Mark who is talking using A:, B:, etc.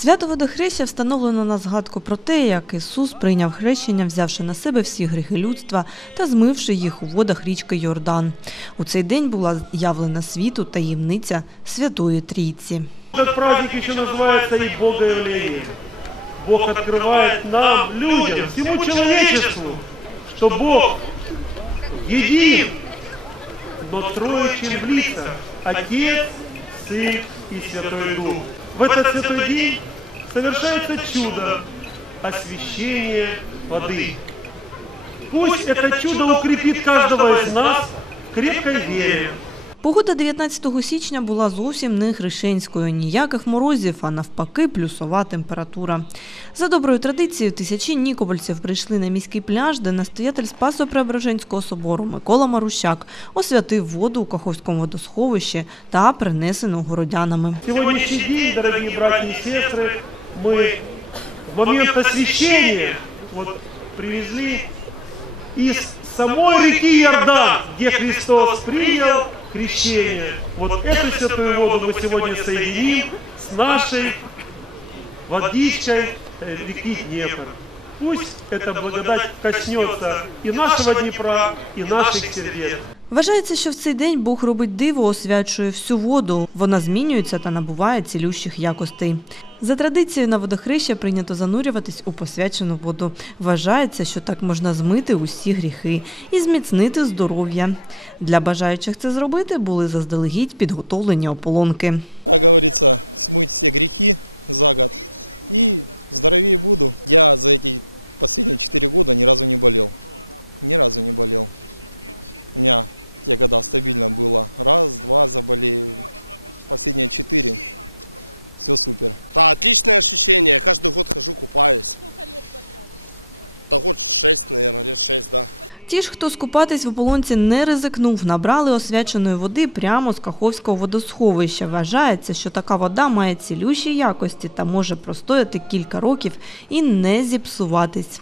A: Свято водохреща встановлено на згадку про те, як Ісус прийняв хрещення, взявши на себе всі гріхи людства та змивши їх у водах річки Йордан. У цей день була явлена світу таємниця Святої Трійці.
B: Этот праздник еще называется и Богоявление. Бог открывает нам, людям, всему человечеству, что Бог един, но троечен в лицах, Отец, Сын и Святой Дух. В этот святой день совершается чудо освящения воды. Пусть это чудо укрепит каждого из нас в крепкой вере,
A: Погода 19 січня була зовсім не хрещенською, ніяких морозів, а навпаки, плюсова температура. За доброю традицією, тисячі нікопольців прийшли на міський пляж, де настоятель Спасо-Преображенського собору Микола Марущак освятив воду у Каховському водосховищі та принесену городянами.
B: Сегодняшний день, дорогие братья и сестры, Мы в момент освящения вот, привезли из самой реки Иордан, где Христос принял крещение. Вот эту святую воду мы сегодня соединим с нашей водичкой э, реки Днепр. Пусть эта благодать коснется и нашего Днепра, и наших сердец.
A: Вважається, що в цей день Бог робить диво, освячує всю воду. Вона змінюється та набуває цілющих якостей. За традицією на водохреща прийнято занурюватись у посвячену воду. Вважається, що так можна змити усі гріхи і зміцнити здоров'я. Для бажаючих це зробити були заздалегідь підготовлені ополонки. Ті ж, хто скупатись в ополонці не ризикнув, набрали освяченої води прямо з Каховського водосховища. Вважається, що така вода має цілющі якості та може простояти кілька років і не зіпсуватись.